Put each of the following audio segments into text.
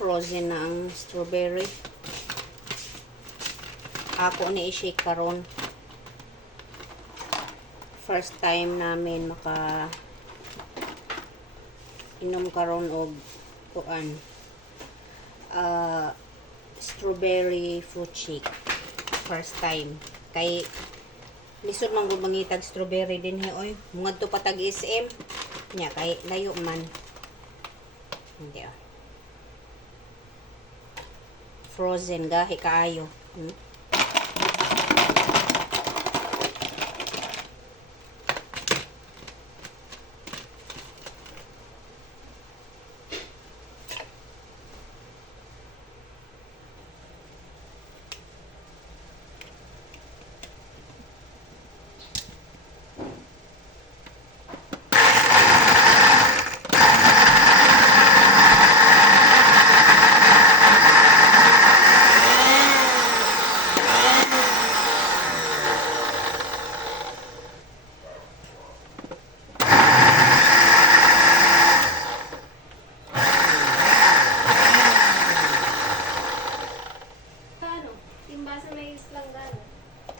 frozen na ang strawberry. Ako ni i-shake karon. First time namin maka inom karon og kuan. Strawberry fruit shake. First time. Kay lisod man gud mangitag strawberry din he oy. Mungadto patag SM. Nya kay layo man. Hindi ah. Frozen gahi kaayo.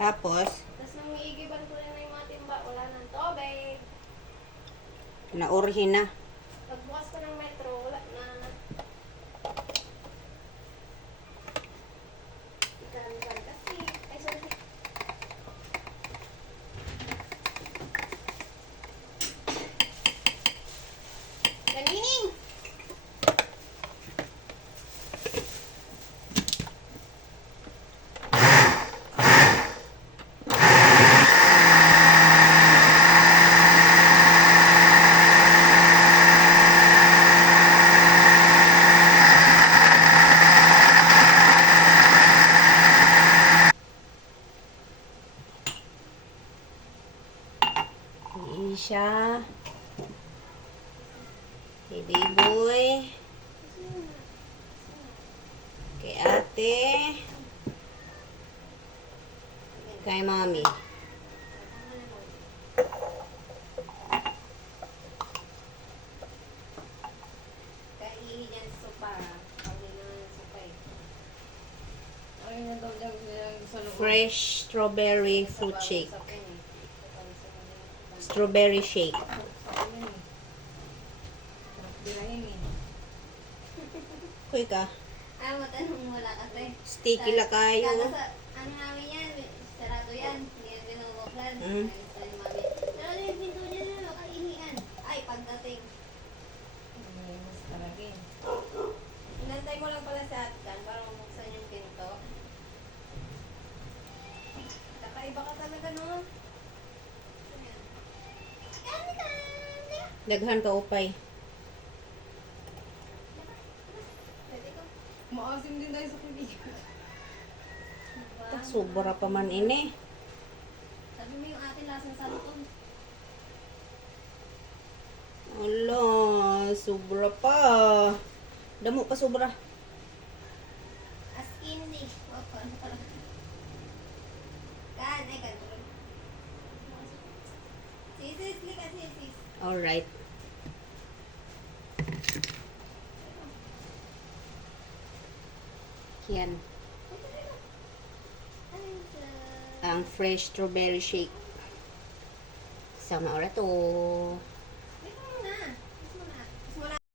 Tapos, nang iigiban ko lang na yung mga timba, wala nang tubig. naurhin na. Pagbukas ko ng metro, wala na. Ikan kasi. Ay, sorry. Ganining! Siya. Kay Biboy. Kay ate. Kay mami. Kahihi niyan sa sopa. Kami na sopa eh. Ay, nandang sa loob. Fresh strawberry fruit shake. Strawberry shake. Kuy ka. Ah, matanong wala kasi. Sticky la kayo. Ano namin yan? Sarado yan. Hindi yan binubuklan. Mm. Ay, sabi mami. Sarado yung pinto niya na makainian. Ay, pagdating. Inantay mo lang pala sa atkan para mabuksan yung pinto. Kakaiba ka talaga, no? Daghan ka upay. Pwede ko. Maasim din tayo sa kaibigan. Sobra pa man ini. Sabi mo yung ating lasang salutong. Ala, sobra pa. Damo pa sobra. As in eh. Kan, ay kan. Sis, click kasi sis. Alright. Yan. Ang fresh strawberry shake. Sama ora to.